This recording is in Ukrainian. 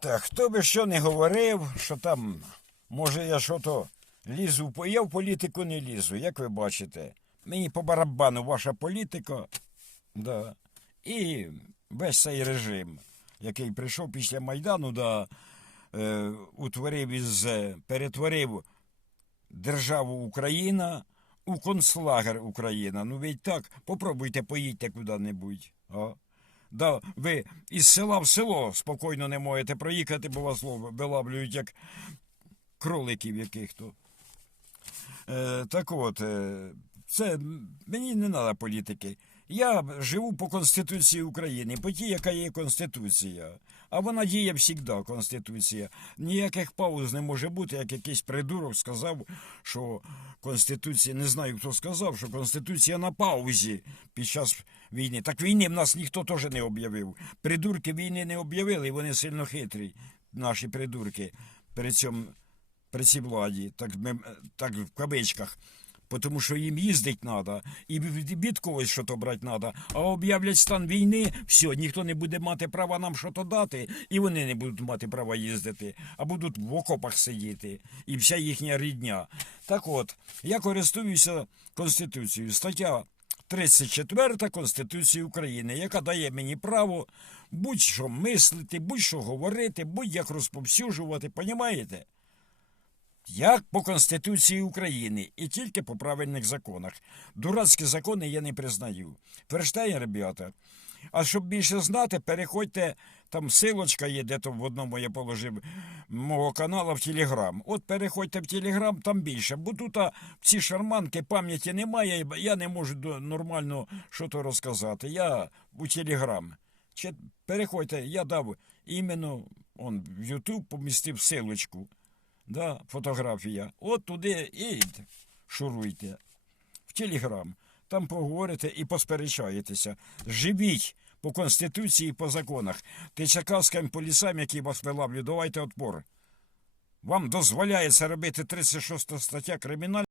Так, хто би що не говорив, що там, може, я що то лізу, я в політику не лізу, як ви бачите. Мені по барабану ваша політика, да. і весь цей режим, який прийшов після Майдану, да, е, утворив із, е, перетворив державу Україна у концлагер Україна. Ну й так, попробуйте поїдьте куди-небудь. Да, ви із села в село спокійно не можете проїхати, бо вас вилаблюють як кроликів яких-то. Е, так от, е, це мені не треба політики. Я живу по Конституції України, по тій, яка є Конституція. А вона діє завжди, Конституція. Ніяких пауз не може бути, як якийсь придурок сказав, що Конституція, не знаю, хто сказав, що Конституція на паузі під час війни. Так війни в нас ніхто теж не об'явив. Придурки війни не об'явили, і вони сильно хитрі, наші придурки, при цьому при цій владі, так, так в кавичках. Тому що їм їздить треба, і від когось що то брати треба. А об'являть стан війни, все, ніхто не буде мати права нам що то дати, і вони не будуть мати права їздити, а будуть в окопах сидіти, і вся їхня рідня. Так от, я користуюся Конституцією. Стаття 34 Конституції України, яка дає мені право будь-що мислити, будь-що говорити, будь-як розповсюджувати, понімаєте? Як по Конституції України і тільки по правильних законах. Дурацькі закони я не признаю. Тверштає, ребята. А щоб більше знати, переходьте, там силочка є, де то в одному я положив мого каналу в Телеграм. От переходьте в Телеграм, там більше. Бо тут а, ці шарманки пам'яті немає, я не можу нормально що розказати. Я у Телеграм. Чи переходьте, я дав іменно он, в Ютуб помістив силочку да, фотографія. От туди і шуруйте. В Телеграм. Там поговорите і посперечаєтеся. Живіть по Конституції, по законах. Тичакавським полісам, які вас вилавлюють, давайте отпор. Вам дозволяється робити 36 стаття кримінального.